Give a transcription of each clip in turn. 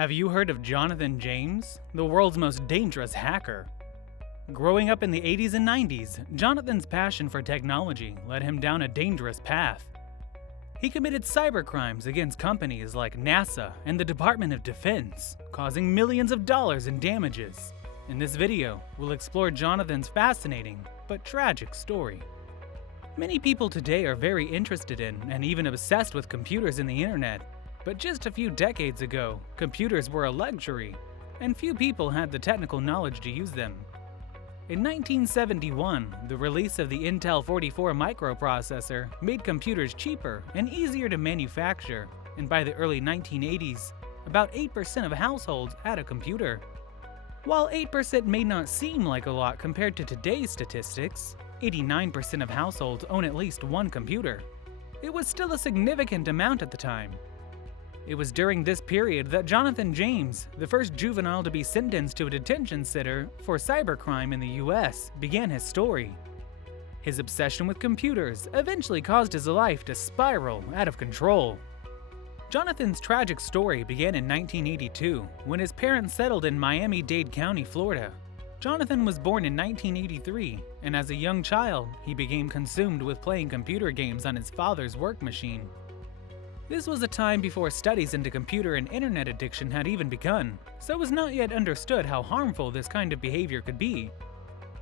Have you heard of Jonathan James, the world's most dangerous hacker? Growing up in the 80s and 90s, Jonathan's passion for technology led him down a dangerous path. He committed cybercrimes against companies like NASA and the Department of Defense, causing millions of dollars in damages. In this video, we'll explore Jonathan's fascinating but tragic story. Many people today are very interested in and even obsessed with computers and the internet. But just a few decades ago, computers were a luxury, and few people had the technical knowledge to use them. In 1971, the release of the Intel 44 microprocessor made computers cheaper and easier to manufacture, and by the early 1980s, about 8% of households had a computer. While 8% may not seem like a lot compared to today's statistics, 89% of households own at least one computer. It was still a significant amount at the time. It was during this period that Jonathan James, the first juvenile to be sentenced to a detention center for cybercrime in the US, began his story. His obsession with computers eventually caused his life to spiral out of control. Jonathan's tragic story began in 1982 when his parents settled in Miami-Dade County, Florida. Jonathan was born in 1983, and as a young child, he became consumed with playing computer games on his father's work machine. This was a time before studies into computer and internet addiction had even begun, so it was not yet understood how harmful this kind of behavior could be.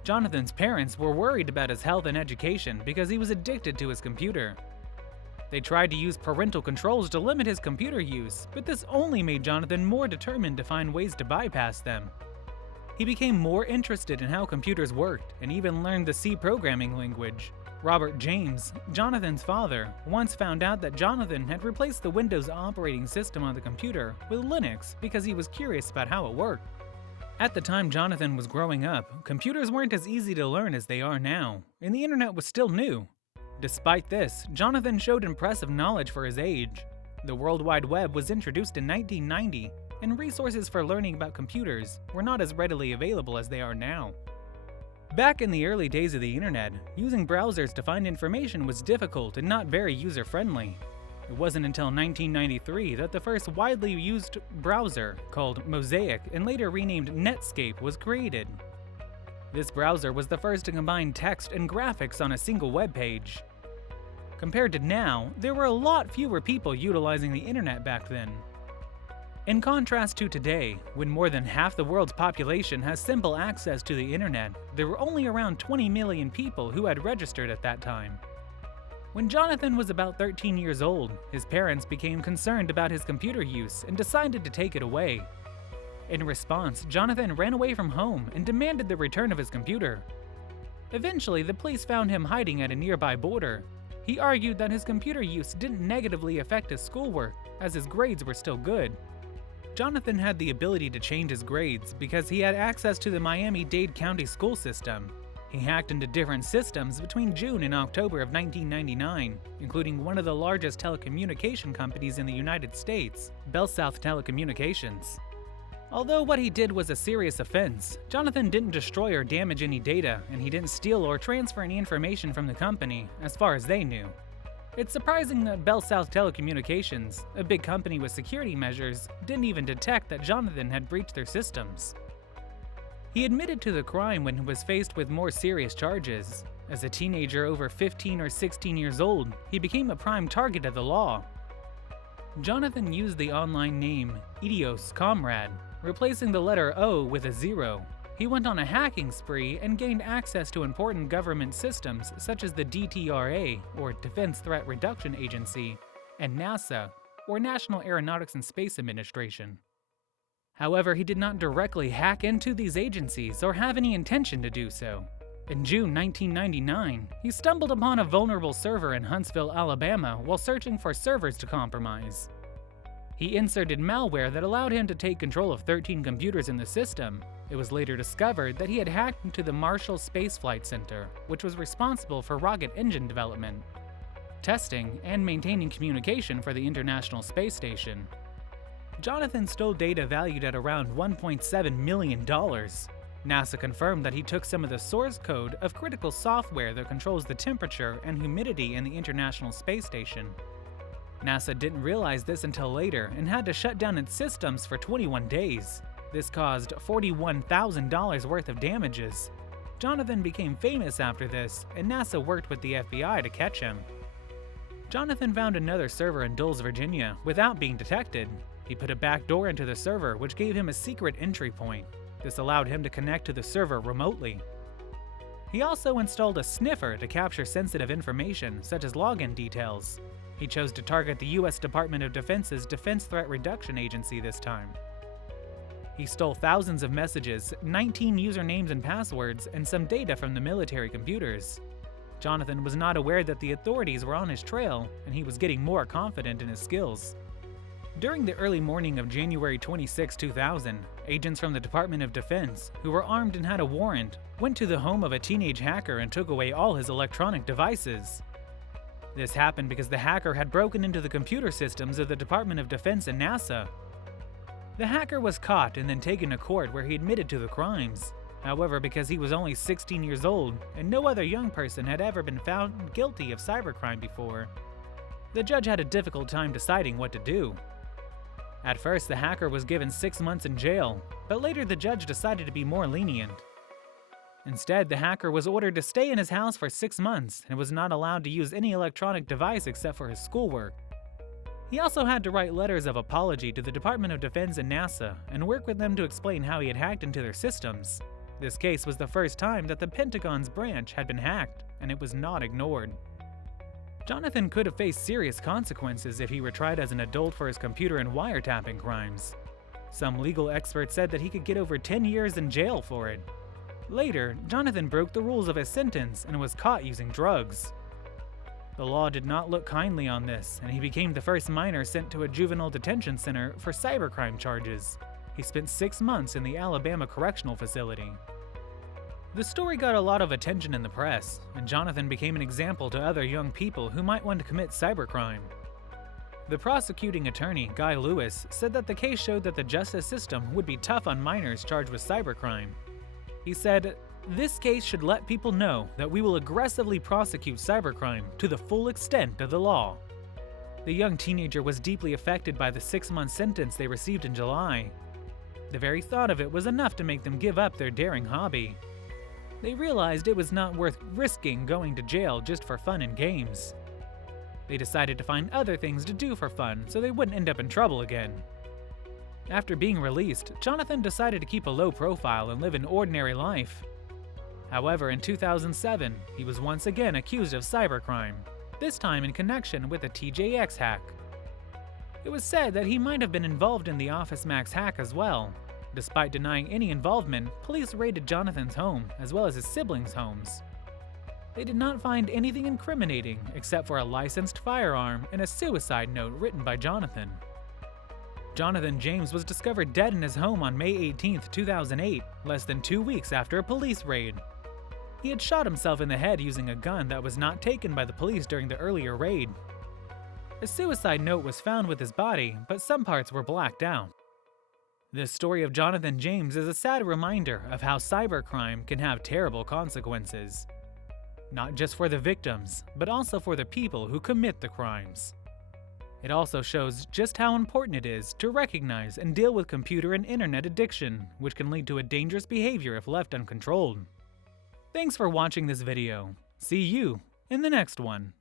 Jonathan's parents were worried about his health and education because he was addicted to his computer. They tried to use parental controls to limit his computer use, but this only made Jonathan more determined to find ways to bypass them. He became more interested in how computers worked and even learned the C programming language. Robert James, Jonathan's father, once found out that Jonathan had replaced the Windows operating system on the computer with Linux because he was curious about how it worked. At the time Jonathan was growing up, computers weren't as easy to learn as they are now, and the internet was still new. Despite this, Jonathan showed impressive knowledge for his age. The World Wide Web was introduced in 1990, and resources for learning about computers were not as readily available as they are now. Back in the early days of the internet, using browsers to find information was difficult and not very user-friendly. It wasn't until 1993 that the first widely used browser, called Mosaic and later renamed Netscape, was created. This browser was the first to combine text and graphics on a single web page. Compared to now, there were a lot fewer people utilizing the internet back then. In contrast to today, when more than half the world's population has simple access to the internet, there were only around 20 million people who had registered at that time. When Jonathan was about 13 years old, his parents became concerned about his computer use and decided to take it away. In response, Jonathan ran away from home and demanded the return of his computer. Eventually, the police found him hiding at a nearby border. He argued that his computer use didn't negatively affect his schoolwork, as his grades were still good. Jonathan had the ability to change his grades because he had access to the Miami-Dade County school system. He hacked into different systems between June and October of 1999, including one of the largest telecommunication companies in the United States, Bell South Telecommunications. Although what he did was a serious offense, Jonathan didn't destroy or damage any data, and he didn't steal or transfer any information from the company, as far as they knew. It's surprising that Bell South Telecommunications, a big company with security measures, didn't even detect that Jonathan had breached their systems. He admitted to the crime when he was faced with more serious charges. As a teenager over 15 or 16 years old, he became a prime target of the law. Jonathan used the online name Idios Comrade, replacing the letter O with a 0. He went on a hacking spree and gained access to important government systems such as the DTRA, or Defense Threat Reduction Agency, and NASA, or National Aeronautics and Space Administration. However, he did not directly hack into these agencies or have any intention to do so. In June 1999, he stumbled upon a vulnerable server in Huntsville, Alabama while searching for servers to compromise. He inserted malware that allowed him to take control of 13 computers in the system. It was later discovered that he had hacked into the Marshall Space Flight Center, which was responsible for rocket engine development, testing, and maintaining communication for the International Space Station. Jonathan stole data valued at around $1.7 million. NASA confirmed that he took some of the source code of critical software that controls the temperature and humidity in the International Space Station. NASA didn't realize this until later and had to shut down its systems for 21 days. This caused $41,000 worth of damages. Jonathan became famous after this, and NASA worked with the FBI to catch him. Jonathan found another server in Dulles, Virginia, without being detected. He put a back door into the server, which gave him a secret entry point. This allowed him to connect to the server remotely. He also installed a sniffer to capture sensitive information, such as login details. He chose to target the U.S. Department of Defense's Defense Threat Reduction Agency this time. He stole thousands of messages, 19 usernames and passwords, and some data from the military computers. Jonathan was not aware that the authorities were on his trail, and he was getting more confident in his skills. During the early morning of January 26, 2000, agents from the Department of Defense, who were armed and had a warrant, went to the home of a teenage hacker and took away all his electronic devices. This happened because the hacker had broken into the computer systems of the Department of Defense and NASA. The hacker was caught and then taken to court where he admitted to the crimes. However, because he was only 16 years old and no other young person had ever been found guilty of cybercrime before, the judge had a difficult time deciding what to do. At first, the hacker was given 6 months in jail, but later the judge decided to be more lenient. Instead, the hacker was ordered to stay in his house for 6 months and was not allowed to use any electronic device except for his schoolwork. He also had to write letters of apology to the Department of Defense and NASA and work with them to explain how he had hacked into their systems. This case was the first time that the Pentagon's branch had been hacked, and it was not ignored. Jonathan could have faced serious consequences if he were tried as an adult for his computer and wiretapping crimes. Some legal experts said that he could get over 10 years in jail for it. Later, Jonathan broke the rules of his sentence and was caught using drugs. The law did not look kindly on this, and he became the first minor sent to a juvenile detention center for cybercrime charges. He spent 6 months in the Alabama Correctional Facility. The story got a lot of attention in the press, and Jonathan became an example to other young people who might want to commit cybercrime. The prosecuting attorney, Guy Lewis, said that the case showed that the justice system would be tough on minors charged with cybercrime. He said, "This case should let people know that we will aggressively prosecute cybercrime to the full extent of the law." The young teenager was deeply affected by the 6-month sentence they received in July. The very thought of it was enough to make them give up their daring hobby. They realized it was not worth risking going to jail just for fun and games. They decided to find other things to do for fun so they wouldn't end up in trouble again. After being released, Jonathan decided to keep a low profile and live an ordinary life. However, in 2007, he was once again accused of cybercrime, this time in connection with a TJX hack. It was said that he might have been involved in the Office Max hack as well. Despite denying any involvement, police raided Jonathan's home, as well as his siblings' homes. They did not find anything incriminating except for a licensed firearm and a suicide note written by Jonathan. Jonathan James was discovered dead in his home on May 18, 2008, less than 2 weeks after a police raid. He had shot himself in the head using a gun that was not taken by the police during the earlier raid. A suicide note was found with his body, but some parts were blacked out. This story of Jonathan James is a sad reminder of how cybercrime can have terrible consequences. Not just for the victims, but also for the people who commit the crimes. It also shows just how important it is to recognize and deal with computer and internet addiction, which can lead to a dangerous behavior if left uncontrolled. Thanks for watching this video. See you in the next one.